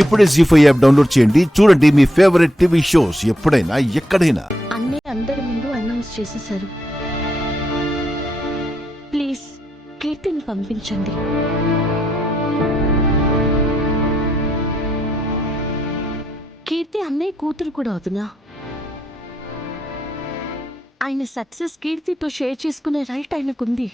ఇప్పుడే జీ5 app download చేయండి. చూడండి మీ ఫేవరెట్ టీవీ షోస్ ఎప్పుడైనా ఎక్కడైనా. అన్నయ్య అందరి ముందు అనౌన్స్ చేసేశారు. ప్లీజ్ కీర్తిని పంపించండి. కీర్తి అన్నయ్య కూతురు కూడా అవుతున్నా. ఆయన సక్సెస్ కీర్తితో షేర్ చేసుకునే రైట్ ఆయనకుంది.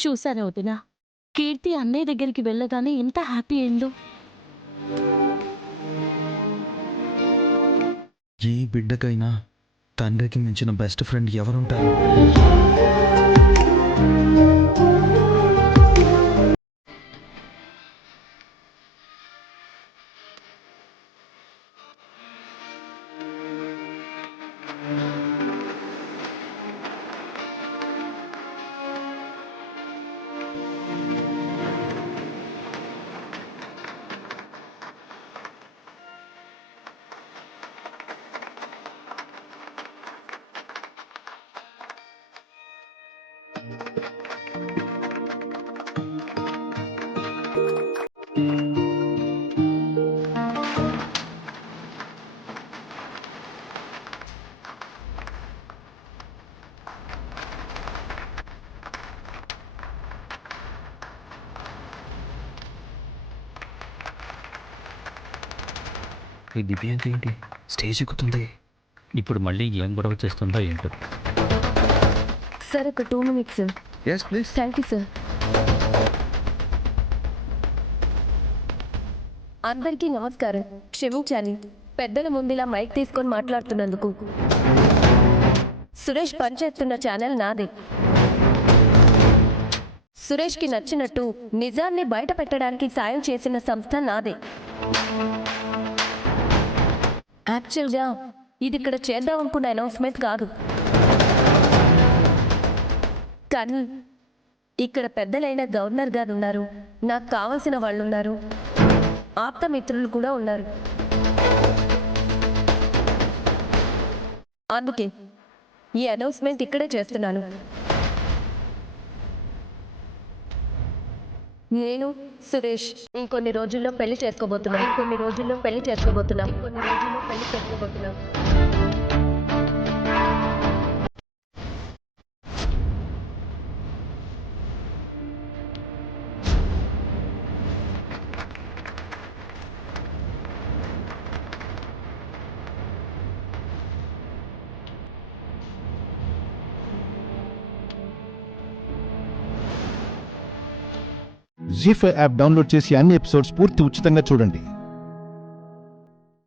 చూసారా వదినా, కీర్తి అన్నయ్య దగ్గరికి వెళ్ళగానే ఎంత హ్యాపీ అయిందో. ఏ బిడ్డకైనా తండ్రికి మించిన బెస్ట్ ఫ్రెండ్ ఎవరుంటారు? ఈ దివ్యాంక ఏంటి స్టేజ్ ఎక్కుతుంది? ఇప్పుడు మళ్ళీ ఏం గొడవ చేస్తుందో ఏంటో. సార్ ఒక 2 minutes sir. yes please. Thank you sir. అందరికీ నమస్కారం. క్షమించాలి పెద్దల ముందులా మైక్ తీసుకొని మాట్లాడుతున్నందుకు. సురేష్ పనిచేస్తున్న ఛానల్ నాదే. సురేష్కి నచ్చినట్టు నిజాన్ని బయట పెట్టడానికి సాయం చేసిన సంస్థ నాదే. యాక్చువల్గా ఇది ఇక్కడ చేద్దాం అనుకున్న అనౌన్స్మెంట్ కాదు, కానీ ఇక్కడ పెద్దలైన గవర్నర్ గారు ఉన్నారు, నాకు కావాల్సిన వాళ్ళు ఉన్నారు, ఆప్తమిత్రులు కూడా ఉన్నారు. అందుకే ఈ అనౌన్స్మెంట్ ఇక్కడే చేస్తున్నాను. నేను సురేష్ ఇంకొన్ని రోజుల్లో పెళ్లి చేసుకోబోతున్నా. జీ5 యాప్ డౌన్లోడ్ చేసి అన్ని ఎపిసోడ్స్ పూర్తి ఉచితంగా చూడండి.